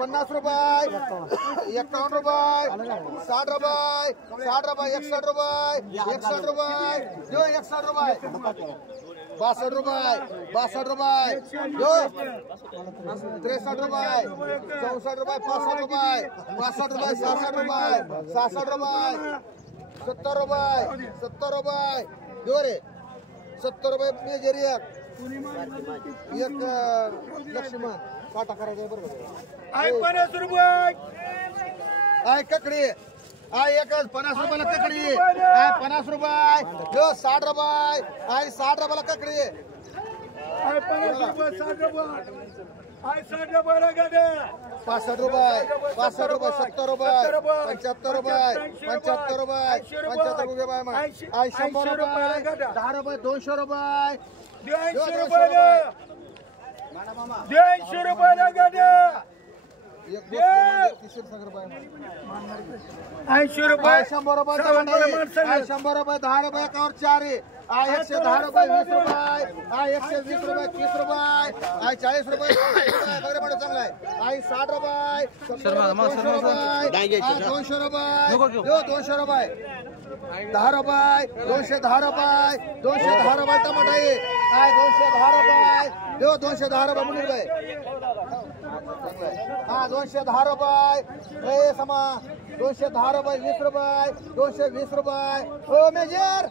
पन्नास रुपये 51 रुपये 60 रुपये 61 रुपये 61 रुपये जो 61 रुपये 62 रुपये 62 रुपये जो 63 रुपये 64 रुपये 65 रुपये 65 रुपये 66 रुपये 66 रुपये 70 रुपये 70 रुपये जो रे 70 रुपये मेजर एक लक्ष्मण काटा करायचा बरोबर 50 रुपये ककडी एक 50 रुपयाला ककडी 50 रुपये जो 60 रुपये 60 रुपयाला ककडी 50 रुपये 60 रुपये 60 रुपयाला गाड्या 65 रुपये 70 रुपये 75 रुपये 75 रुपये 75 रुपये बाय मग 100 रुपये 10 रुपये 200 रुपये 200 रुपयाला 200 रुपयाला गाड्या 80 रुपये 100 रुपये 100 रुपये 100 रुपये 10 रुपये और 4 110 रुपये 20 रुपये 120 रुपये 30 रुपये 40 रुपये वगैरे पण चांगला आहे 60 रुपये 200 रुपये 200 रुपये 10 रुपये 210 रुपये 210 रुपये टमाटा आहे 210 रुपये 210 रुपये मुली रुपये 210 रुपये समा 210 रुपये 20 रुपये 220 रुपये हो मेजर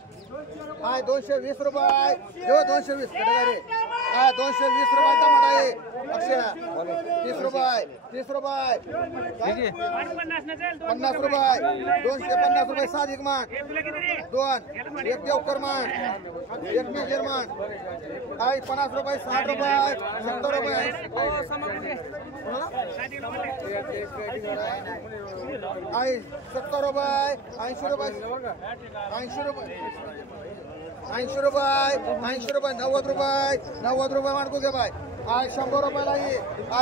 220 रुपये 220 रे 220 रुपये टमाटा आहे 30 रुपये 30 रुपये 50 रुपये 250 रुपये साधिक मान 2 एक देवकर मान एक मेजर मान 50 रुपये 60 रुपये 70 रुपये 70 रुपये 80 रुपये 80 रुपये 80 रुपये 90 रुपये 90 रुपये मानको घे बाय 100 रुपयाला ही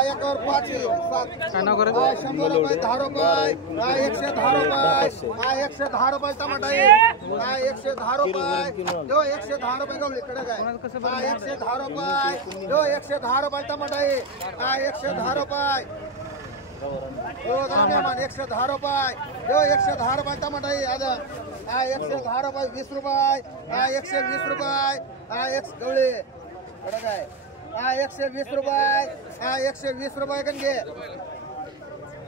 एकावर 5 100 रुपये 10 रुपये 110 रुपये 110 रुपये टमाटा आहे 110 रुपये जो 110 रुपये गवली कडे काय 110 रुपये जो 110 रुपये टमाटा आहे 110 रुपये 110 रुपये जो 110 रुपये टमाटा आहे आता 110 रुपये 20 रुपये 120 रुपये 1 गवळी कडे काय 120 रुपये 120 रुपये कणगे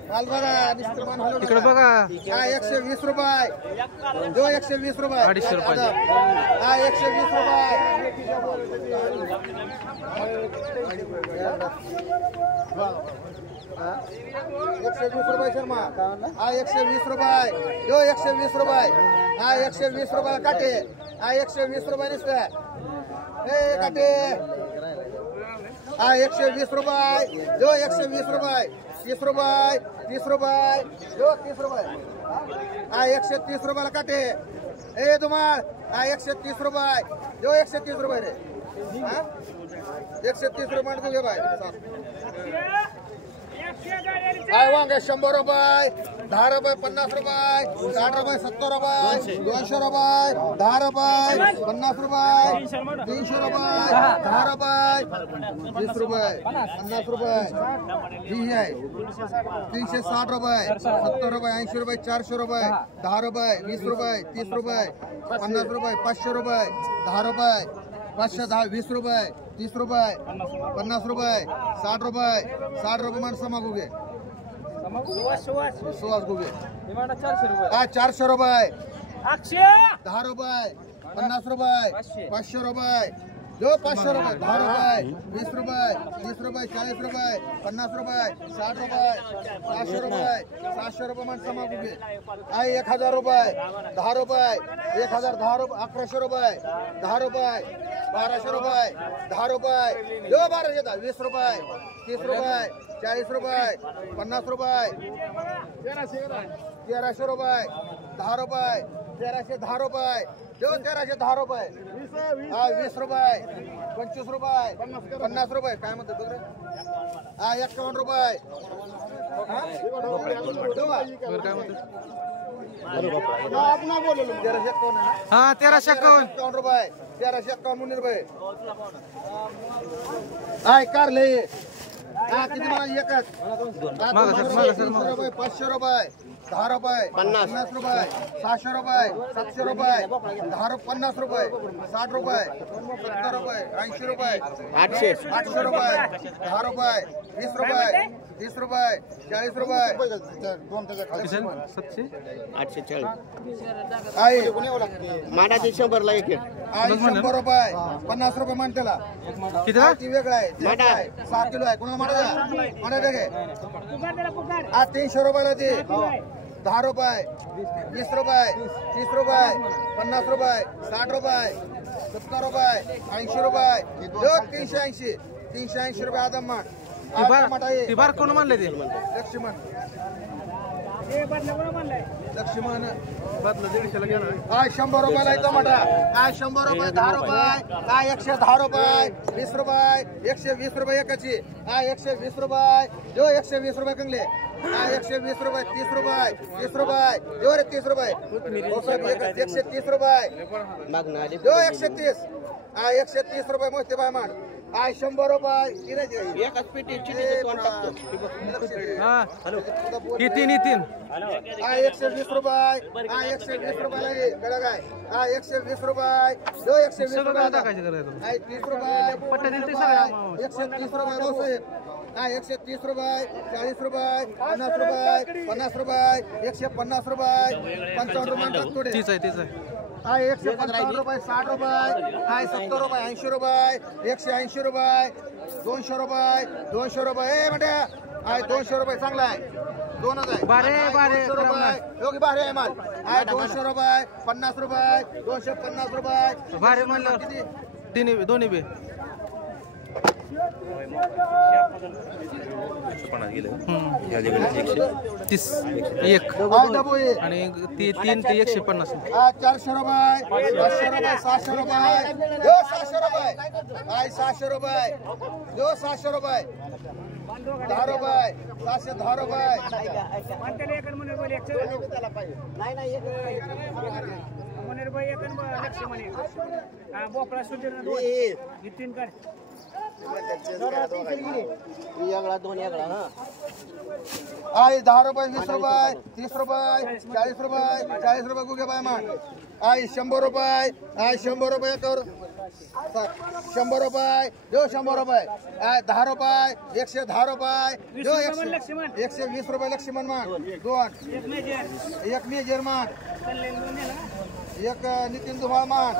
माल बघा निस्तर मान हलवलं इकडे बघा 120 रुपये जो 120 रुपये 250 रुपये 120 रुपये 120 रुपये शर्मा 120 रुपये जो 120 रुपये 120 रुपये काटे 120 रुपये निसते काटे 120 रुपये जो 120 रुपये 30 रुपये 30 रुपये जो 30 रुपये 130 रुपयाला काटे धुमाळ 130 रुपये जो 130 रुपये रे 130 रुपये तू घे बाय वांगे 100 रुपये 10 रुपये 50 रुपये 60 रुपये 70 रुपये 200 रुपये 10 रुपये 50 रुपये 300 रुपये 10 रुपये 20 रुपये 50 रुपये ही आहे 360 रुपये 70 रुपये 80 रुपये 400 रुपये 10 रुपये 20 रुपये 30 रुपये 50 रुपये 500 रुपये 10 रुपये 510 20 रुपये 30 रुपये 50 रुपये 60 रुपये 60 रुपये मान समागू घे सुवास गुगे 400 रुपये 10 रुपये 50 रुपये 500 रुपये जो 500 रुपये 10 रुपये 20 रुपये 30 रुपये 40 रुपये 50 रुपये 60 रुपये 700 रुपये 700 रुपये मान समा कुठे आहे 1000 रुपये 10 रुपये 1000 10 रुपये 1100 रुपये 10 रुपये 1200 रुपये 10 रुपये जो 1200 20 रुपये 30 रुपये 40 रुपये 50 रुपये 1300 रुपये 10 रुपये 1310 रुपये जो 1310 रुपये 20 रुपये 25 रुपये 50 रुपये काय म्हणतात बघ रे 51 रुपये हा 1351 रुपये 1351 मुनीर भाई आय कारले किती मला एकच 500 रुपये 10 रुपये 50 रुपये 700 रुपये 700 रुपये 10 50 रुपये 60 रुपये 70 रुपये 80 रुपये 800 रुपये 10 रुपये 20 रुपये 30 रुपये 40 रुपये 840 आहे माडाचे 100 ला एक 100 रुपये 50 रुपये मान त्याला किती ती वेगळा आहे 7 किलो आहे कोणाला मारा मारा घे 300 रुपयाला ती 10 रुपये 20 रुपये 30 रुपये 50 रुपये 60 रुपये 70 रुपये 80 रुपये 380 रुपये आदम मान ती बार कोण मानले ते लक्ष्मण लक्ष्मण बदला 150 ला गेला काय 100 रुपयाला टमाटा काय 100 रुपये 10 रुपये काय 110 रुपये 20 रुपये 120 रुपये एकाची काय 120 रुपये जो 120 रुपये कंगले काय 120 रुपये 30 रुपये 30 रुपये जो रे 30 रुपये 130 रुपये जो 130 काय 130 रुपये मोठे बाय मान काय 100 रुपये एकच पेटी हा किती नितीन काय 120 रुपये काय 120 रुपये लागे कडा काय काय 120 रुपये जो 120 रुपये टाकायचं करायचं काय 30 रुपये 130 रुपये साहेब काय 130 रुपये 40 रुपये 50 रुपये 50 रुपये 150 रुपये 55 रुपये तीच आहे काय 155 रुपये 60 रुपये काय 70 रुपये 80 रुपये 180 रुपये 200 रुपये 200 रुपये ए बेटा काय 200 रुपये चांगला आहे 2च आहे बारे रुपये योगी बारे आहे माल काय 200 रुपये 50 रुपये 250 रुपये बारे म्हणलं तिन्ही दोन्ही बी 30 एक आणि ती 3 ते 150 400 रुपये 500 रुपये 700 रुपये जो 700 रुपये काय 700 रुपये जो 700 रुपये 10 रुपये 710 रुपये आई 10 रुपये 20 रुपये 30 रुपये 40 रुपये 40 रुपये गुगे बाय मान आई 100 रुपये आई 100 रुपये कर 100 रुपये जो 100 रुपये 10 रुपये 110 रुपये जो 120 रुपये लक्ष्मण मान 2 एक मेजर मान एक नितीन दुहाळ मान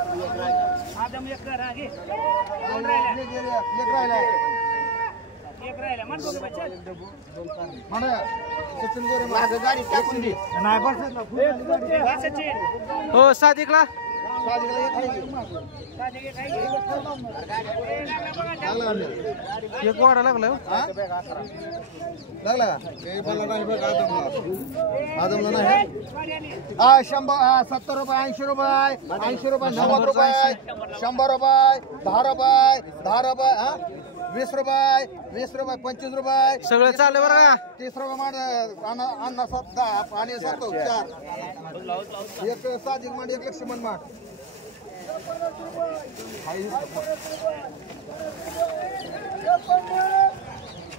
एक राहिला म्हणा सचिन गोरे माझं गाडी टाकून दे हो सादिकला एक वाडा लागला लागला आदमला नाही 70 रुपये 80 रुपये 80 रुपये 90 रुपये 100 रुपये 10 रुपये 10 रुपये 20 रुपये 20 रुपये 25 रुपये सगळं चाललं बरं का 30 रुपये मान अन्ना 10 आणि 7 4 एक सादिक मान एक लक्ष्मण मान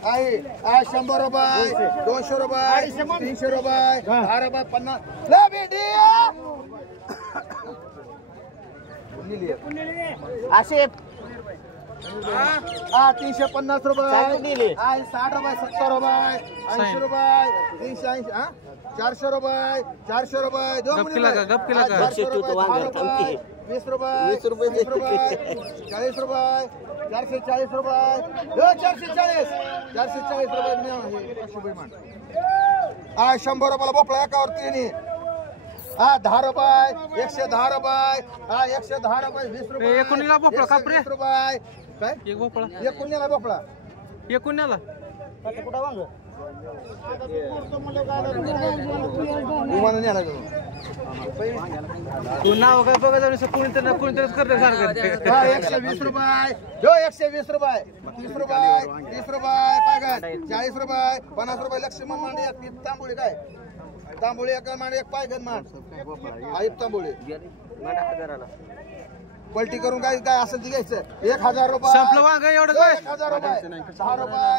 आहे 100 रुपये 200 रुपये 300 रुपये 10 रुपये 50 ला बेटी असे 350 रुपये 60 रुपये 70 रुपये 80 रुपये 380 400 रुपये 400 रुपये 2 गप केला का 400 रुपये 10 रुपये 20 रुपये 40 रुपये 440 रुपये 440 रुपये मान 100 रुपयाला भोपळा एकावरती नाही 10 रुपये 110 रुपये 110 रुपये 20 रुपये एकोणीला भोपळा का रे? 20 रुपये काय एक भोपळा एकोणीला भोपळा एकोणीला विमानं न्यायला गेलो. नाव काय बघा जाऊन कोणीतरीच करते सारखं 120 रुपये 120 रुपये 30 रुपये 30 रुपये पायगट 40 रुपये 50 रुपये लक्ष्मण मांडे एक तांबोळी काय तांबोळी एक मांडे एक पायगट मांड आईप तांबोळी पलटी करून काय काय असेल ते घ्यायचं 1000 रुपये संपलं वांग एवढंच आहे. 1000 रुपये 6 रुपये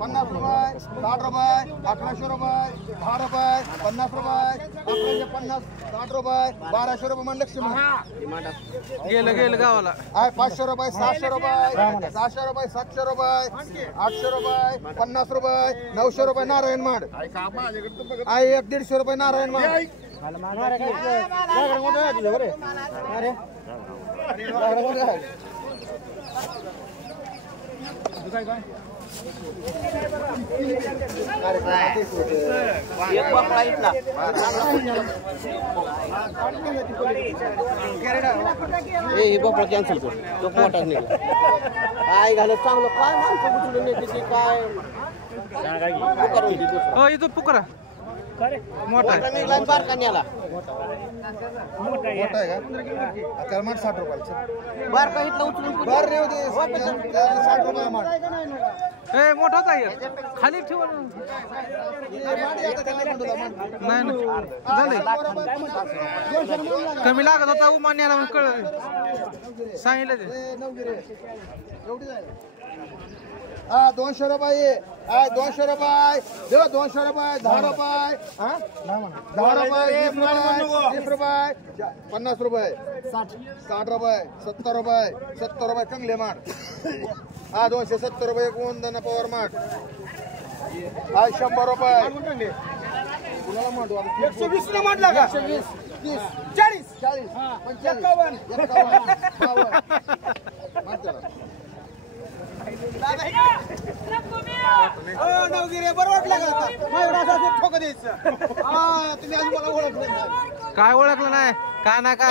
50 रुपये 60 रुपये 1100 रुपये 10 रुपये 50 रुपये 1150 60 रुपये 1200 रुपये मान लक्ष्मण गेलं गावाला 500 रुपये 700 रुपये 600 रुपये 700 रुपये 800 रुपये 50 रुपये 900 रुपये नारायण माड आहे 150 रुपये नारायण माड बापा कॅन्सल कर तो पोटात निघाला काय घालत चांगलं काय माणसं उचलून नेते काय हो इथं पुकरा मोठा आहे. निघला बारका न्याला मोठा आहे का त्याला माड 60 रुपयाचं बारका इथला उचलून बर रे होते 60 रुपये माड ए मोठाच आहे खाली ठेवा ना. नाही ना झाले कमी लागत होता उमान्याला म्हणून कळलं सांगितलं ते हा 200 रुपये 200 रुपये 200 रुपये 10 रुपये 10 रुपये 20 रुपये 50 रुपये 60 रुपये 70 रुपये 70 रुपये कंगले माड 270 रुपये कोण पवार माड 100 रुपये कुणाला मांडू 120 ला म्हटला का 120 30 40 40 55 नवगिरे बरं वाटलं का ठोक द्यायचं तुम्ही आज मला ओळखलं काय ओळखलं नाही काय ना काय